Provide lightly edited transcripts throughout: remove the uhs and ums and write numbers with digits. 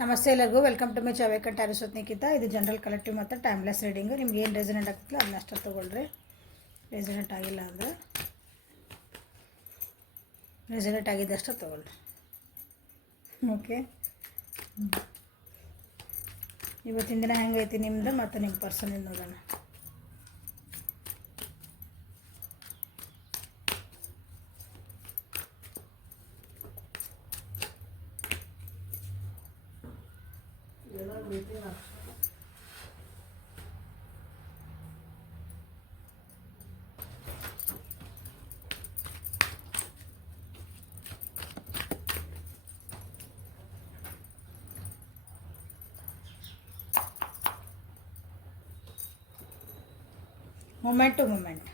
ನಮಸ್ತೆ ಎಲ್ಲರಿಗೂ welcome to my Chavekar tarot Nikhita. ಇದು ಜನರಲ್ ಕಲೆಕ್ಟಿವ್ ಮತ್ತು ಟೈಮ್ಲೆಸ್ ರೀಡಿಂಗು. ನಿಮ್ಗೆ ಏನು ರೆಸನೆಂಟ್ ಆಗ್ತಿಲ್ಲ ಅದನ್ನ ಅಷ್ಟು ತೊಗೊಳ್ರಿ. ರೆಸನೆಂಟ್ ಆಗಿಲ್ಲ ಅಂದರೆ ರೆಸನೆಂಟ್ ಆಗಿದ್ದಷ್ಟು ತೊಗೊಳ್ರಿ. ಓಕೆ, ಇವತ್ತಿನ ದಿನ ಹೆಂಗೈತಿ ನಿಮ್ಮದು ಮತ್ತು ನಿಮ್ಮ ಪರ್ಸನಿಂದ ನೋಡೋಣ. Moment to moment.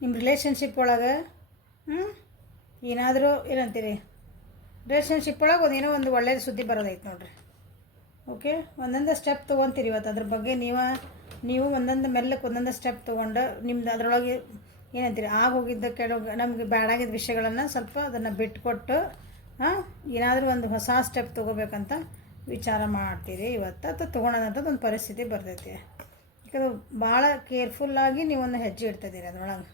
ನಿಮ್ಮ ರಿಲೇಷನ್ಶಿಪ್ ಒಳಗೆ ಏನಾದರೂ ಏನಂತೀರಿ, ರಿಲೇಷನ್ಶಿಪ್ ಒಳಗೆ ಏನೋ ಒಂದು ಒಳ್ಳೆಯ ಸುದ್ದಿ ಬರೋದೈತೆ ನೋಡ್ರಿ. ಓಕೆ, ಒಂದೊಂದು ಸ್ಟೆಪ್ ತೊಗೊತೀರಿ ಇವತ್ತು. ಅದ್ರ ಬಗ್ಗೆ ನೀವು ಒಂದೊಂದು ಮೆಲ್ಲಕ್ಕೆ ಒಂದೊಂದು ಸ್ಟೆಪ್ ತೊಗೊಂಡು ನಿಮ್ದು ಅದರೊಳಗೆ ಏನಂತೀರಿ ಆಗೋಗಿದ್ದ ಕೆಲವು ನಮಗೆ ಬ್ಯಾಡಾಗಿದ್ದ ವಿಷಯಗಳನ್ನು ಸ್ವಲ್ಪ ಅದನ್ನು ಬಿಟ್ಕೊಟ್ಟು ಏನಾದರೂ ಒಂದು ಹೊಸ ಸ್ಟೆಪ್ ತೊಗೋಬೇಕಂತ ವಿಚಾರ ಮಾಡ್ತೀರಿ ಇವತ್ತು. ಅಥವಾ ತೊಗೊಳೋದಂಥದ್ದು ಒಂದು ಪರಿಸ್ಥಿತಿ ಬರ್ತೈತಿ. ಯಾಕಂದ್ರೆ ಭಾಳ ಕೇರ್ಫುಲ್ಲಾಗಿ ನೀವೊಂದು ಹೆಜ್ಜೆ ಇಡ್ತಿದ್ದೀರಿ ಅದರೊಳಗೆ.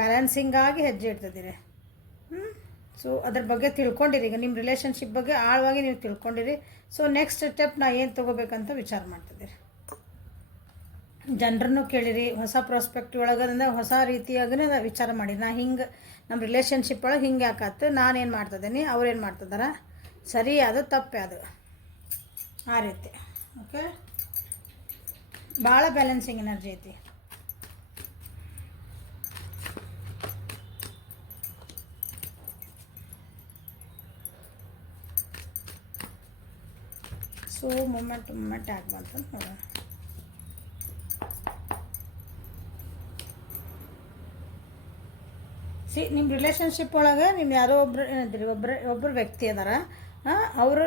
ಬ್ಯಾಲೆನ್ಸಿಂಗಾಗಿ ಹೆಜ್ಜೆ ಇಡ್ತಿದ್ದೀರಿ. ಸೊ ಅದ್ರ ಬಗ್ಗೆ ತಿಳ್ಕೊಂಡಿರಿ. ಈಗ ನಿಮ್ಮ ರಿಲೇಷನ್ಶಿಪ್ ಬಗ್ಗೆ ಆಳವಾಗಿ ನೀವು ತಿಳ್ಕೊಂಡಿರಿ. ಸೊ ನೆಕ್ಸ್ಟ್ ಸ್ಟೆಪ್ ನಾ ಏನು ತೊಗೋಬೇಕಂತ ವಿಚಾರ ಮಾಡ್ತಿದ್ದೀರಿ. ಜನರನ್ನು ಕೇಳಿರಿ. ಹೊಸ ಪ್ರಾಸ್ಪೆಕ್ಟಿವ್ ಒಳಗಂದ್ರೆ ಹೊಸ ರೀತಿಯಾಗನೇ ವಿಚಾರ ಮಾಡಿ. ನಾ ಹಿಂಗೆ ನಮ್ಮ ರಿಲೇಷನ್ಶಿಪ್ ಒಳಗೆ ಹಿಂಗೆ ಯಾಕಾತು, ನಾನೇನು ಮಾಡ್ತಿದ್ದೀನಿ, ಅವ್ರೇನು ಮಾಡ್ತಿದ್ದಾರ, ಸರಿ ಅದು ತಪ್ಪೆ ಅದು, ಆ ರೀತಿ. ಓಕೆ, ಭಾಳ ಬ್ಯಾಲೆನ್ಸಿಂಗ್ ಎನರ್ಜಿ ಐತಿ. ಸೊ ಮೂಮೆಂಟ್ ಯಾಕೆ ಬಂತಂತ ನೋಡೋಣ. ನಿಮ್ಮ ರಿಲೇಷನ್ಶಿಪ್ ಒಳಗೆ ನಿಮ್ಮ ಯಾರೋ ಒಬ್ರು ಏನಂತೀರಿ, ಒಬ್ಬರು ವ್ಯಕ್ತಿ ಅದಾರ. ಅವರು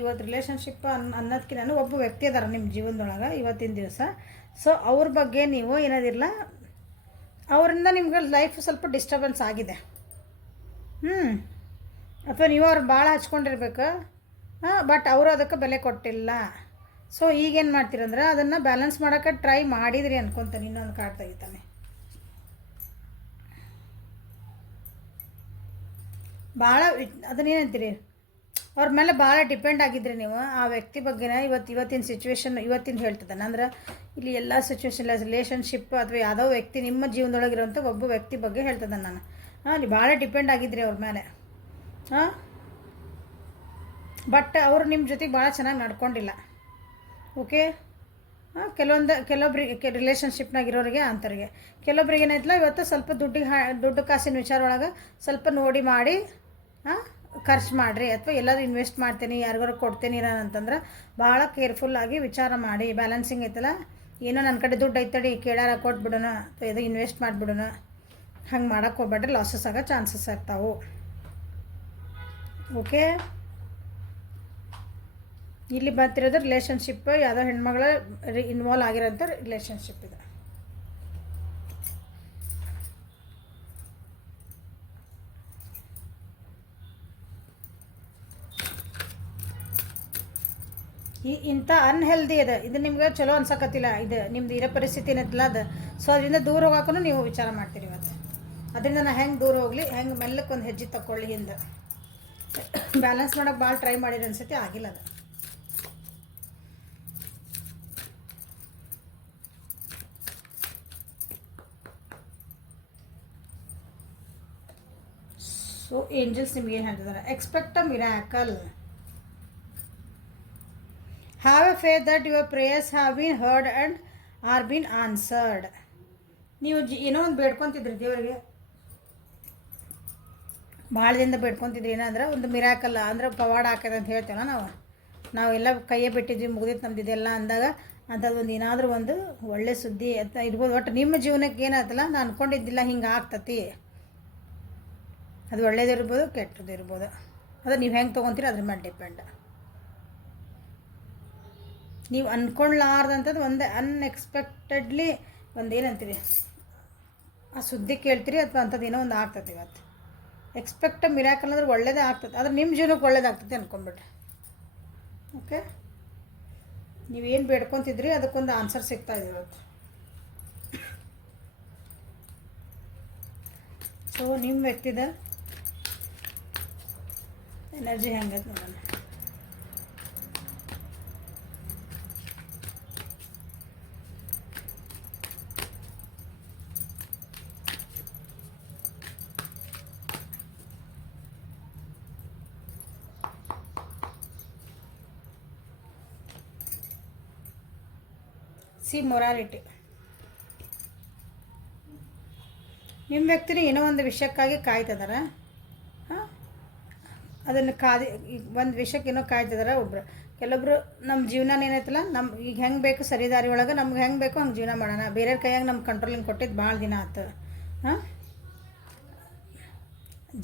ಇವತ್ತು ರಿಲೇಷನ್ಶಿಪ್ ಅನ್ನೋದಕ್ಕಿಂತ ಒಬ್ಬ ವ್ಯಕ್ತಿ ಅದಾರ ನಿಮ್ಮ ಜೀವನದೊಳಗೆ ಇವತ್ತಿನ ದಿವಸ. ಸೊ ಅವ್ರ ಬಗ್ಗೆ ನೀವು ಏನದಿರಲ್ಲ, ಅವರಿಂದ ನಿಮ್ಗೆ ಲೈಫ್ ಸ್ವಲ್ಪ ಡಿಸ್ಟರ್ಬೆನ್ಸ್ ಆಗಿದೆ. ಅಥವಾ ನೀವು ಅವ್ರು ಭಾಳ ಹಚ್ಕೊಂಡಿರ್ಬೇಕು, ಬಟ್ ಅವರು ಅದಕ್ಕೆ ಬೆಲೆ ಕೊಟ್ಟಿಲ್ಲ. ಸೊ ಈಗೇನು ಮಾಡ್ತೀರಂದ್ರೆ ಅದನ್ನು ಬ್ಯಾಲೆನ್ಸ್ ಮಾಡೋಕ್ಕೆ ಟ್ರೈ ಮಾಡಿದ್ರಿ ಅನ್ಕೊತಾನೆ. ಇನ್ನೊಂದು ಕಾರ್ಡ್ ತೆಗಿತಾನೆ. ಭಾಳ ಅದನ್ನೇನಂತೀರಿ, ಅವ್ರ ಮೇಲೆ ಭಾಳ ಡಿಪೆಂಡ್ ಆಗಿದ್ರಿ ನೀವು ಆ ವ್ಯಕ್ತಿ ಬಗ್ಗೆನ. ಇವತ್ತಿನ ಸಿಚುವೇಶನ್ ಇವತ್ತಿನ ಹೇಳ್ತಿದ್ದಾನೆ. ಅಂದ್ರೆ ಇಲ್ಲಿ ಎಲ್ಲ ಸಿಚುವೇಶನ್ ರಿಲೇಷನ್ಶಿಪ್ ಅಥವಾ ಯಾವುದೋ ವ್ಯಕ್ತಿ ನಿಮ್ಮ ಜೀವನದೊಳಗಿರುವಂಥ ಒಬ್ಬ ವ್ಯಕ್ತಿ ಬಗ್ಗೆ ಹೇಳ್ತಿದ್ದಾನೆ ನಾನು. ಅಲ್ಲಿ ಭಾಳ ಡಿಪೆಂಡ್ ಆಗಿದ್ರಿ ಅವ್ರ ಮೇಲೆ. ಬಟ್ ಅವರು ನಿಮ್ಮ ಜೊತೆಗೆ ಭಾಳ ಚೆನ್ನಾಗಿ ನಡ್ಕೊಂಡಿಲ್ಲ. ಓಕೆ, ಕೆಲವೊಬ್ಬರಿಗೆ ರಿಲೇಷನ್ಶಿಪ್ನಾಗಿರೋರಿಗೆ ಅಂಥವ್ರಿಗೆ. ಕೆಲವೊಬ್ರಿಗೆ ಏನಾಯ್ತಲ್ಲ, ಇವತ್ತು ಸ್ವಲ್ಪ ದುಡ್ಡು ಕಾಸಿನ ವಿಚಾರ ಒಳಗೆ ಸ್ವಲ್ಪ ನೋಡಿ ಮಾಡಿ ಖರ್ಚು ಮಾಡಿರಿ. ಅಥವಾ ಎಲ್ಲರೂ ಇನ್ವೆಸ್ಟ್ ಮಾಡ್ತೀನಿ, ಯಾರಿಗಾರು ಕೊಡ್ತೀನಿ ಅಂತಂದ್ರೆ ಭಾಳ ಕೇರ್ಫುಲ್ಲಾಗಿ ವಿಚಾರ ಮಾಡಿ. ಬ್ಯಾಲೆನ್ಸಿಂಗ್ ಐತಲ್ಲ, ಏನೋ ನನ್ನ ಕಡೆ ದುಡ್ಡು ಐತಡಿ ಕೇಳಾರ ಕೊಟ್ಬಿಡೋಣ ಅಥವಾ ಇದು ಇನ್ವೆಸ್ಟ್ ಮಾಡಿಬಿಡೋಣ, ಹಂಗೆ ಮಾಡೋಕ್ಕೆ ಹೋಗ್ಬೇಡ್ರಿ. ಲಾಸಸ್ ಆಗೋ ಚಾನ್ಸಸ್ ಆಗ್ತಾವೆ. ಓಕೆ, ಇಲ್ಲಿ ಬರ್ತಿರೋದು ರಿಲೇಷನ್ಶಿಪ್, ಯಾವುದೋ ಹೆಣ್ಮಗಳ ಇನ್ವಾಲ್ವ್ ಆಗಿರೋಂಥ ರಿಲೇಷನ್ಶಿಪ್ ಇದೆ. ಇಂಥ ಅನ್ಹೆಲ್ದಿ ಇದೆ. ಇದು ನಿಮ್ಗೆ ಚಲೋ ಅನ್ಸಕತ್ತಿಲ್ಲ. ಇದು ನಿಮ್ದು ಇರೋ ಪರಿಸ್ಥಿತಿ ಏನೈತಲ್ಲ ಅದು. ಸೊ ಅದರಿಂದ ದೂರ ಹೋಗೋಕ್ಕೂ ನೀವು ವಿಚಾರ ಮಾಡ್ತೀರಿ ಇವತ್ತು. ಅದರಿಂದ ನಾ ಹೆಂಗೆ ದೂರ ಹೋಗಲಿ, ಹೆಂಗೆ ಮೆಲ್ಲಕ್ಕೆ ಒಂದು ಹೆಜ್ಜೆ ತಗೊಳ್ಳಿ ಹಿಂದೆ. ಬ್ಯಾಲೆನ್ಸ್ ಮಾಡೋಕ್ಕೆ ಭಾಳ ಟ್ರೈ ಮಾಡಿರಿ ಅನ್ಸತಿ, ಆಗಿಲ್ಲ ಅದು. ಸೊ ಏಂಜಲ್ಸ್ ನಿಮ್ಗೆ ಏನು ಹೇಳ್ತಿದ್ದಾರೆ, expect a miracle. Have A faith that your prayers have been heard and are been answered. ನೀವು ಏನೋ ಒಂದು ಬೇಡ್ಕೊತಿದ್ರಿ ದೇವರಿಗೆ, ಭಾಳ ದಿನದ ಬೇಡ್ಕೊತಿದ್ರಿ. ಏನಂದ್ರೆ ಒಂದು ಮಿರಾಕಲ್ ಅಂದ್ರೆ ಪವಾಡ ಹಾಕದ ಅಂತ ಹೇಳ್ತೇವಲ್ಲ ನಾವೆಲ್ಲ ಕೈಯೇ ಬಿಟ್ಟಿದ್ವಿ, ಮುಗಿದಿತ್ತು ನಮ್ದು ಇದೆಲ್ಲ ಅಂದಾಗ ಅಂಥದ್ದೊಂದು ಏನಾದರೂ ಒಂದು ಒಳ್ಳೆ ಸುದ್ದಿ ಅಂತ ಇರ್ಬೋದು. ಒಟ್ಟು ನಿಮ್ಮ ಜೀವನಕ್ಕೆ ಏನಾಯ್ತಲ್ಲ, ನಾನು ಅಂದ್ಕೊಂಡಿದ್ದಿಲ್ಲ ಹಿಂಗೆ ಆಗ್ತತಿ. ಅದು ಒಳ್ಳೇದಿರ್ಬೋದು, ಕೆಟ್ಟದಿರ್ಬೋದು. ಅದು ನೀವು ಹೆಂಗೆ ತೊಗೊತೀರಿ ಅದ್ರ ಮೇಲೆ ಡಿಪೆಂಡ್. ನೀವು ಅಂದ್ಕೊಳ್ಳಾರ್ದಂಥದ್ದು ಒಂದು ಅನ್ಎಕ್ಸ್ಪೆಕ್ಟೆಡ್ಲಿ ಒಂದು ಏನಂತೀರಿ ಆ ಸುದ್ದಿ ಕೇಳ್ತೀರಿ ಅಥವಾ ಅಂಥದ್ದು ಏನೋ ಒಂದು ಆಗ್ತದೆ ಇವತ್ತು. ಎಕ್ಸ್ಪೆಕ್ಟ್ ಮಿರಾಕಲ್ ಅಂದ್ರೆ ಒಳ್ಳೇದೇ ಆಗ್ತದೆ, ಆದರೆ ನಿಮ್ಮ ಜೀವನಕ್ಕೆ ಒಳ್ಳೇದಾಗ್ತದೆ ಅಂದ್ಕೊಂಬಿಡ್ರಿ. ಓಕೆ, ನೀವೇನು ಬೇಡ್ಕೊತಿದ್ರಿ ಅದಕ್ಕೊಂದು ಆನ್ಸರ್ ಸಿಗ್ತಾ ಇದೆ ಇವತ್ತು. ಸೊ ನಿಮ್ಮ ವ್ಯಕ್ತಿದ ಎನರ್ಜಿ ಹೆಂಗೈತೆ ನೋಡೋಣ. ಮೊರಾಲಿಟಿ. ನಿಮ್ಮ ವ್ಯಕ್ತಿನ ಏನೋ ಒಂದು ವಿಷಯಕ್ಕಾಗಿ ಕಾಯ್ತಿದಾರ. ಹಾಂ, ಅದನ್ನು ಒಂದು ವಿಷಯಕ್ಕೆ ಏನೋ ಕಾಯ್ತಿದಾರ ಒಬ್ರು. ಕೆಲವೊಬ್ರು ನಮ್ಮ ಜೀವನ ಏನೈತಲ್ಲ, ಈಗ ಹೆಂಗೆ ಬೇಕು ಸರಿದಾರಿ ಒಳಗೆ ನಮ್ಗೆ ಹೆಂಗೆ ಬೇಕೋ ಹಂಗೆ ಜೀವನ ಮಾಡೋಣ. ಬೇರೆಯವ್ರ ಕೈಯಾಗ ನಮ್ಮ ಕಂಟ್ರೋಲಿಂಗ್ ಕೊಟ್ಟಿದ್ದು ಭಾಳ ದಿನ ಆಯ್ತು. ಹಾಂ,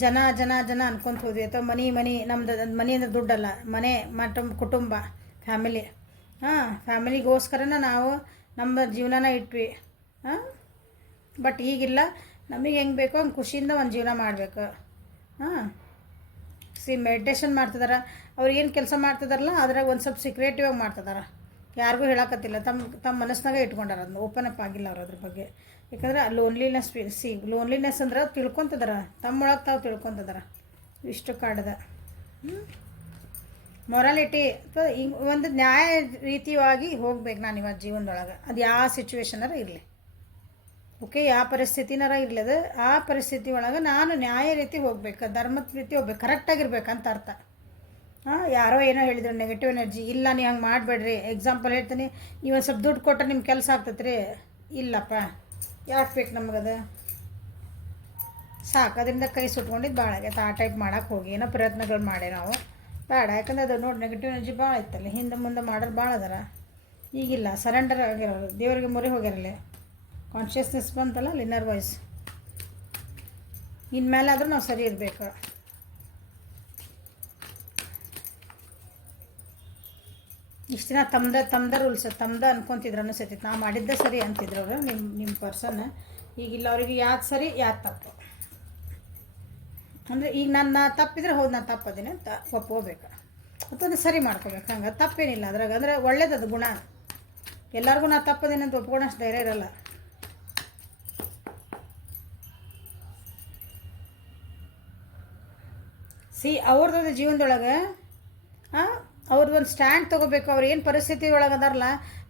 ಜನ ಜನ ಜನ ಅನ್ಕೊಂತ ಹೋದ್ವಿ. ಅಥವಾ ಮನಿ ನಮ್ದು ಮನಿ ಅಂದ್ರೆ ದುಡ್ಡಲ್ಲ, ಮನೆ ಕುಟುಂಬ, ಫ್ಯಾಮಿಲಿ. ಹಾಂ, ಫ್ಯಾಮಿಲಿಗೋಸ್ಕರನ ನಾವು ನಮ್ಮ ಜೀವನನ ಇಟ್ವಿ. ಹಾಂ, ಬಟ್ ಈಗಿಲ್ಲ, ನಮಗೆ ಹೆಂಗೆ ಬೇಕೋ ಹಂಗೆ ಖುಷಿಯಿಂದ ಒಂದು ಜೀವನ ಮಾಡಬೇಕು. ಹಾಂ, ಮೆಡಿಟೇಷನ್ ಮಾಡ್ತಿದಾರೆ. ಅವ್ರು ಏನು ಕೆಲಸ ಮಾಡ್ತಿದಾರಲ್ಲ ಅದ್ರಾಗ ಒಂದು ಸ್ವಲ್ಪ ಸೀಕ್ರೆಟಿವ್ ಆಗಿ ಮಾಡ್ತಿದಾರೆ, ಯಾರಿಗೂ ಹೇಳಕತ್ತಿಲ್ಲ. ತಮ್ಮ ಮನಸ್ಸಿನಾಗೆ ಇಟ್ಕೊಂಡಾರ, ಅದನ್ನ ಓಪನ್ ಅಪ್ ಆಗಿಲ್ಲ ಅವ್ರು ಅದ್ರ ಬಗ್ಗೆ. ಯಾಕಂದ್ರೆ ಲೋನ್ಲಿನೆಸ್ ಲೋನ್ಲಿನೆಸ್ ಅಂದ್ರೆ ತಿಳ್ಕೊತಿದಾರ, ತಮ್ಮೊಳಗೆ ತಾವು ತಿಳ್ಕೊತಿದಾರ. ಇಷ್ಟು ಕಾಡ್ದ ಮೊರಾಲಿಟಿ ಅಥವಾ ಹಿಂಗೆ ಒಂದು ನ್ಯಾಯ ರೀತಿಯಾಗಿ ಹೋಗ್ಬೇಕು ನಾನು ಇವತ್ತು ಜೀವನದೊಳಗೆ. ಅದು ಯಾವ ಸಿಚುವೇಶನಾರ ಇರಲಿ, ಓಕೆ, ಯಾವ ಪರಿಸ್ಥಿತಿನಾರ ಇರಲಿ, ಅದು ಆ ಪರಿಸ್ಥಿತಿ ಒಳಗೆ ನಾನು ನ್ಯಾಯ ರೀತಿ ಹೋಗ್ಬೇಕು, ಧರ್ಮದ ರೀತಿ ಹೋಗ್ಬೇಕು, ಕರೆಕ್ಟಾಗಿರ್ಬೇಕಂತ ಅರ್ಥ. ಹಾಂ, ಯಾರೋ ಏನೋ ಹೇಳಿದ್ರು ನೆಗೆಟಿವ್ ಎನರ್ಜಿ, ಇಲ್ಲ ನೀವು ಹಂಗೆ ಮಾಡಬೇಡ್ರಿ. ಎಕ್ಸಾಂಪಲ್ ಹೇಳ್ತೀನಿ, ನೀವು ಒಂದು ಸ್ವಲ್ಪ ದುಡ್ಡು ಕೊಟ್ಟರೆ ನಿಮ್ಮ ಕೆಲಸ ಆಗ್ತೈತೆ ರೀ. ಇಲ್ಲಪ್ಪ, ಯಾಕೆ ಬೇಕು ನಮಗದು, ಸಾಕು, ಅದರಿಂದ ಕೈ ಸುಟ್ಕೊಂಡಿದ್ದು ಭಾಳ ಆಗೈತೆ. ಆ ಟೈಪ್ ಮಾಡೋಕ್ಕೆ ಹೋಗಿ ಏನೋ ಪ್ರಯತ್ನಗಳು ಮಾಡಿ ನಾವು ಬೇಡ. ಯಾಕಂದ್ರೆ ಅದು ನೋಡಿ ನೆಗೆಟಿವ್ ಎನರ್ಜಿ ಭಾಳ ಇತ್ತಲ್ಲ, ಹಿಂದೆ ಮುಂದೆ ಮಾಡೋರು ಭಾಳ ಅದಾರ. ಈಗಿಲ್ಲ, ಸರೆಂಡರ್ ಆಗಿರೋರು, ದೇವರಿಗೆ ಮೊರೆ ಹೋಗಿರಲಿ, ಕಾನ್ಷಿಯಸ್ನೆಸ್ ಬಂತಲ್ಲ, ಲಿನ್ನರ್ ವಾಯ್ಸ್. ಇನ್ಮೇಲಾದರೂ ನಾವು ಸರಿ ಇರಬೇಕು. ಇಷ್ಟು ದಿನ ತಮ್ದ ರೂಲ್ಸ್ ಅನ್ಕೊತಿದ್ರು ಅನಿಸ್ತೈತಿ, ನಾ ಮಾಡಿದ್ದೆ ಸರಿ ಅಂತಿದ್ರು ಅವರು, ನಿಮ್ಮ ಪರ್ಸನ್. ಈಗಿಲ್ಲ, ಅವ್ರಿಗೆ ಯಾವ್ದು ಸರಿ ಯಾವ್ದು ತಪ್ಪು ಅಂದರೆ, ಈಗ ನಾನು ತಪ್ಪಿದ್ರೆ ಹೌದು ನಾನು ತಪ್ಪದೇನೆ ಅಂತ ಒಪ್ಕೋಬೇಕು, ಅಥವಾ ಅದು ಸರಿ ಮಾಡ್ಕೋಬೇಕು. ಹಂಗೆ ತಪ್ಪೇನಿಲ್ಲ ಅದ್ರಾಗ, ಅಂದರೆ ಒಳ್ಳೇದದು ಗುಣ. ಎಲ್ಲರಿಗೂ ನಾ ತಪ್ಪದೇನೆ ಅಂತ ಒಪ್ಕೊಳೋಷ್ಟು ಧೈರ್ಯ ಇರಲ್ಲ. ಅವ್ರದ್ದು ಜೀವನದೊಳಗೆ ಅವ್ರದ್ದು ಒಂದು ಸ್ಟ್ಯಾಂಡ್ ತೊಗೋಬೇಕು. ಅವ್ರು ಏನು ಪರಿಸ್ಥಿತಿ ಒಳಗೆ ಅದಾರಲ್ಲ,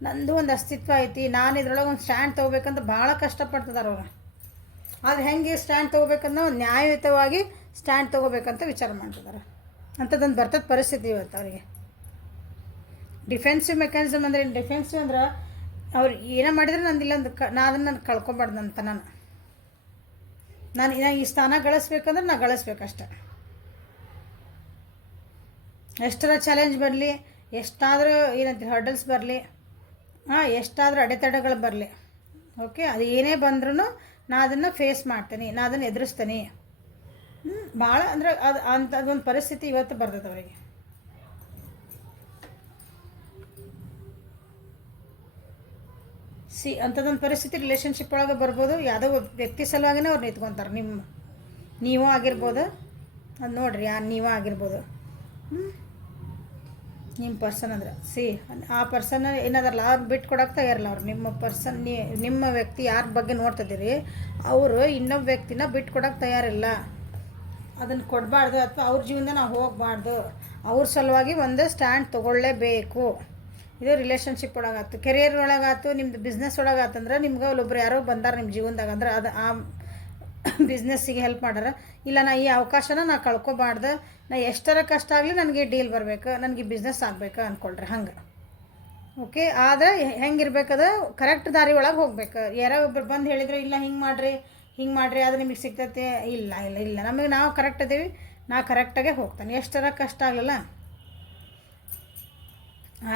ನಂದು ಒಂದು ಅಸ್ತಿತ್ವ ಐತಿ, ನಾನು ಇದ್ರೊಳಗೆ ಒಂದು ಸ್ಟ್ಯಾಂಡ್ ತೊಗೋಬೇಕಂತ ಭಾಳ ಕಷ್ಟಪಡ್ತಿದ್ದಾರೆ ಅವರು. ಅದು ಹೆಂಗೆ ಸ್ಟ್ಯಾಂಡ್ ತೊಗೋಬೇಕನ್ನೋ ನ್ಯಾಯಯುತವಾಗಿ ಸ್ಟ್ಯಾಂಡ್ ತೊಗೋಬೇಕಂತ ವಿಚಾರ ಮಾಡ್ತಿದ್ದಾರೆ. ಅಂಥದ್ದೊಂದು ಬರ್ತದ ಪರಿಸ್ಥಿತಿ ಇವತ್ತು ಅವರಿಗೆ. ಡಿಫೆನ್ಸಿವ್ ಮೆಕ್ಯಾನಿಸಮ್ ಅಂದರೆ ಏನು? ಡಿಫೆನ್ಸಿವ್ ಅಂದ್ರೆ ಅವ್ರು ಏನೋ ಮಾಡಿದ್ರೆ ನಂದಿಲ್ಲ ಒಂದು ಅದನ್ನು ನಾನು ಕಳ್ಕೊಬಾರ್ದು ಅಂತ. ನಾನು ಈ ಸ್ಥಾನ ಗಳಿಸ್ಬೇಕಂದ್ರೆ ನಾನು ಗಳಿಸ್ಬೇಕಷ್ಟೆ. ಎಷ್ಟರ ಚಾಲೆಂಜ್ ಬರಲಿ, ಎಷ್ಟಾದರೂ ಏನಂತೀವಿ ಹರ್ಡಲ್ಸ್ ಬರಲಿ, ಎಷ್ಟಾದರೂ ಅಡೆತಡೆಗಳು ಬರಲಿ, ಓಕೆ, ಅದು ಏನೇ ಬಂದ್ರೂ ನಾನು ಅದನ್ನು ಫೇಸ್ ಮಾಡ್ತೀನಿ, ನಾನು ಅದನ್ನು ಎದುರಿಸ್ತೀನಿ. ಭಾಳ ಅಂದರೆ ಅದು ಅಂಥದ್ದೊಂದು ಪರಿಸ್ಥಿತಿ ಇವತ್ತು ಬರ್ತದೆ ಅವರಿಗೆ. ಅಂಥದ್ದೊಂದು ಪರಿಸ್ಥಿತಿ ರಿಲೇಷನ್ಶಿಪ್ ಒಳಗೆ ಬರ್ಬೋದು. ಯಾವುದೋ ವ್ಯಕ್ತಿ ಸಲುವಾಗಿನೇ ಅವ್ರು ನಿಂತ್ಕೊತಾರೆ. ನೀವೂ ಆಗಿರ್ಬೋದು, ಅದು ನೋಡಿರಿ, ಯಾರು ನೀವೂ ಆಗಿರ್ಬೋದು. ನಿಮ್ಮ ಪರ್ಸನ್ ಅಂದ್ರೆ ಆ ಪರ್ಸನ್ ಏನಾದ್ರಲ್ಲ, ಅವ್ರು ಬಿಟ್ಟು ಕೊಡೋಕೆ ತಯಾರಿಲ್ಲ. ಅವ್ರು ನಿಮ್ಮ ಪರ್ಸನ್, ನಿಮ್ಮ ವ್ಯಕ್ತಿ ಯಾರ ಬಗ್ಗೆ ನೋಡ್ತಿದ್ದೀರಿ, ಅವರು ಇನ್ನೊಬ್ಬ ವ್ಯಕ್ತಿನ ಬಿಟ್ಟು ಕೊಡೋಕೆ ತಯಾರಿಲ್ಲ. ಅದನ್ನು ಕೊಡಬಾರ್ದು, ಅಥವಾ ಅವ್ರ ಜೀವನದ ನಾವು ಹೋಗಬಾರ್ದು. ಅವ್ರ ಸಲುವಾಗಿ ಒಂದು ಸ್ಟ್ಯಾಂಡ್ ತೊಗೊಳ್ಳೇಬೇಕು. ಇದು ರಿಲೇಷನ್ಶಿಪ್ ಒಳಗಾಯ್ತು, ಕೆರಿಯರ್ ಒಳಗಾಯ್ತು, ನಿಮ್ಮದು ಬಿಸ್ನೆಸ್ ಒಳಗಾಯ್ತಂದ್ರೆ ನಿಮ್ಗೆ ಅಲ್ಲೊಬ್ರು ಯಾರೋ ಬಂದಾರ ನಿಮ್ಮ ಜೀವನದಾಗ, ಅಂದ್ರೆ ಅದು ಆ ಬಿಸ್ನೆಸ್ಸಿಗೆ ಹೆಲ್ಪ್ ಮಾಡ್ಯಾರ. ಇಲ್ಲ, ನಾ ಈ ಅವಕಾಶನ ನಾ ಕಳ್ಕೊಬಾರ್ದು, ನಾ ಎಷ್ಟರ ಕಷ್ಟ ಆಗಲಿ ನನಗೆ ಡೀಲ್ ಬರಬೇಕು, ನನಗೆ ಬಿಸ್ನೆಸ್ ಆಗಬೇಕು ಅಂದ್ಕೊಳ್ರಿ. ಹಂಗೆ ಓಕೆ. ಆದರೆ ಹೆಂಗಿರ್ಬೇಕದು ಕರೆಕ್ಟ್ ದಾರಿ ಒಳಗೆ ಹೋಗ್ಬೇಕು. ಯಾರೋ ಒಬ್ರು ಬಂದು ಹೇಳಿದ್ರೆ ಇಲ್ಲ ಹಿಂಗೆ ಮಾಡಿರಿ ಅದು ನಿಮಗೆ ಸಿಗ್ತೈತೆ, ಇಲ್ಲ ಇಲ್ಲ ಇಲ್ಲ, ನಮಗೆ ನಾವು ಕರೆಕ್ಟ್ ಅದೀವಿ, ನಾ ಕರೆಕ್ಟಾಗೆ ಹೋಗ್ತಾನೆ, ಎಷ್ಟರ ಕಷ್ಟ ಆಗಲ್ಲ.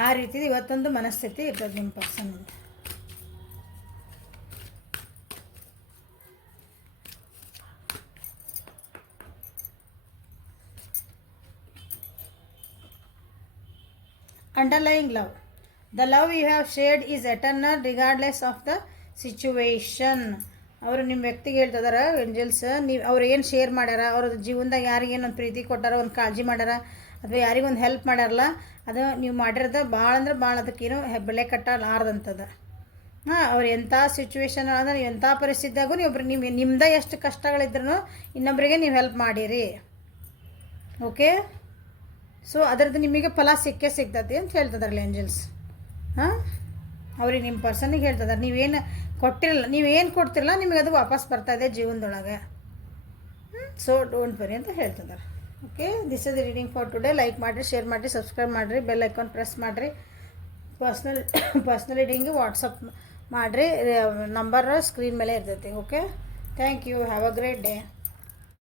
ಆ ರೀತಿ ಇವತ್ತೊಂದು ಮನಸ್ಥಿತಿ ಇರ್ತದೆ ನಿಮ್ಮ person. Underlying love, the love you have shared is eternal regardless of the situation. ಅವರು ನಿಮ್ಮ ವ್ಯಕ್ತಿಗೆ ಹೇಳ್ತಿದಾರ ಏಂಜಲ್ಸ್, ನೀವು ಅವ್ರು ಏನು ಶೇರ್ ಮಾಡ್ಯಾರ, ಅವ್ರ ಜೀವನದಾಗ ಯಾರಿಗೇನು ಒಂದು ಪ್ರೀತಿ ಕೊಟ್ಟಾರ, ಒಂದು ಕಾಳಜಿ ಮಾಡ್ಯಾರ, ಅಥವಾ ಯಾರಿಗೊಂದು ಹೆಲ್ಪ್ ಮಾಡ್ಯಾರಲ್ಲ, ಅದು ನೀವು ಮಾಡಿರೋದು ಭಾಳ ಅಂದ್ರೆ ಭಾಳ ಅದಕ್ಕೇನು ಬೆಲೆ ಕಟ್ಟಲಾರ್ದಂಥದ್ದು. ಹಾಂ, ಅವ್ರು ಎಂಥ ಸಿಚುವೇಶನ್ ಅಂದ್ರೆ ಎಂಥ ಪರಿಸ್ಥಿತಿಯಾಗೂ ನೀವು ನಿಮ್ದು ಎಷ್ಟು ಕಷ್ಟಗಳಿದ್ರೂ ಇನ್ನೊಬ್ಬರಿಗೆ ನೀವು ಹೆಲ್ಪ್ ಮಾಡಿರಿ. ಓಕೆ, ಸೊ ಅದರದ್ದು ನಿಮಗೆ ಫಲ ಸಿಕ್ಕೇ ಸಿಗ್ತತಿ ಅಂತ ಹೇಳ್ತಿದಾರಲ್ಲ ಏಂಜಲ್ಸ್. ಹಾಂ, ಅವ್ರಿಗೆ ನಿಮ್ಮ ಪರ್ಸನಿಗೆ ಹೇಳ್ತಿದ್ದಾರೆ, ನೀವೇನು ಕೊಟ್ಟಿರಲ್ಲ, ನೀವೇನು ಕೊಡ್ತಿರಲ್ಲ ನಿಮಗೆ ಅದು ವಾಪಸ್ ಬರ್ತಾಯಿದೆ ಜೀವನದೊಳಗೆ. ಸೊ ಡೋಂಟ್ ವರಿ ಅಂತ ಹೇಳ್ತಿದ್ದಾರೆ. Okay, this is the reading for today. Like ಮಾಡಿರಿ, ಶೇರ್ ಮಾಡಿರಿ, ಸಬ್ಸ್ಕ್ರೈಬ್ ಮಾಡಿರಿ, ಬೆಲ್ ಐಕಾನ್ ಪ್ರೆಸ್ ಮಾಡಿರಿ. ಪರ್ಸ್ನಲ್ ರೀಡಿಂಗಿಗೆ ವಾಟ್ಸಪ್ ಮಾಡಿರಿ, ನಂಬರ್ ಸ್ಕ್ರೀನ್ ಮೇಲೆ ಇರ್ತೈತಿ. Okay, thank you, have a great day.